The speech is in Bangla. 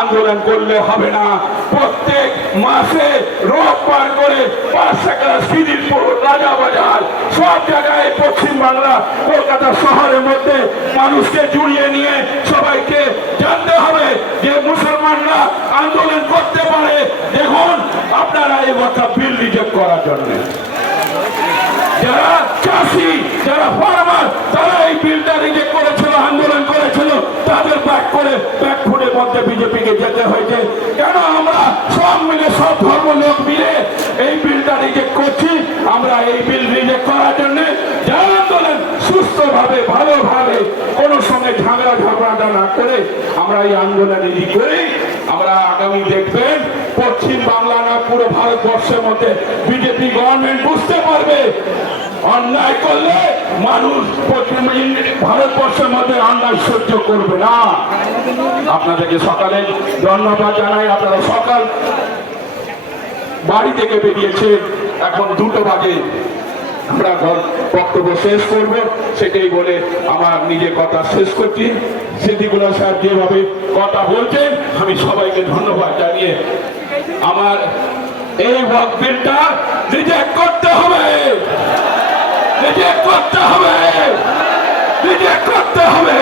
আন্দোলন করলে হবে না। প্রত্যেক মাসে রোববার করে 5 টাকা শ্রীদিরপুর, রাজাবাজার সব জায়গায় পশ্চিম বাংলা কলকাতা শহরের মধ্যে মানুষকে জুড়িয়ে নিয়ে সবাইকে জানতে হবে যে মুসলমানরা আন্দোলন করতে পারে। দেখুন আপনারা এই ওয়াকফ বিল রিজেক্ট করার জন্য যারা চাষি, যারা ফার্মার, তারা এই বিলটা রিজেক্ট করেছিল, আন্দোলন করেছিল, তাদের ব্যাকফুটের মধ্যে বিজেপিকে যেতে হয়েছে। কেন আমরা সব মিলে, সব ধর্ম লোক মিলে এই বিলটা রিজেক্ট করছি? আমরা এই বিল রিজেক্ট করার জন্য যারা আন্দোলন সুস্থভাবে, ভালোভাবে, কোনো সঙ্গে ঝগড়া না করে আমরা এই আন্দোলন রেডি করি। আমরা আগামী দেখবেন পশ্চিম বাংলা না পুরো ভারতবর্ষের মধ্যে বিজেপি গভর্নমেন্ট বুঝতে পারবে অন্যায় করলে মানুষ ভারতবর্ষের মধ্যে অন্যায় সহ্য করবে না। আপনাদেরকে সকালে ধন্যবাদ জানাই। আপনারা সকাল বাড়ি থেকে বেরিয়েছে, এখন 2টো বাজে আমরা বক্তব্য শেষ করব, সেটাই বলে আমার নিজের কথা শেষ করছি। সিদ্দিকুল্লাহ সাহেব যেভাবে কথা বলছেন, আমি সবাইকে ধন্যবাদ জানিয়ে আমার এই ওয়াকফ বিলটা রিজেক্ট করতে হবে, রিজেক্ট করতে হবে, রিজেক্ট করতে হবে।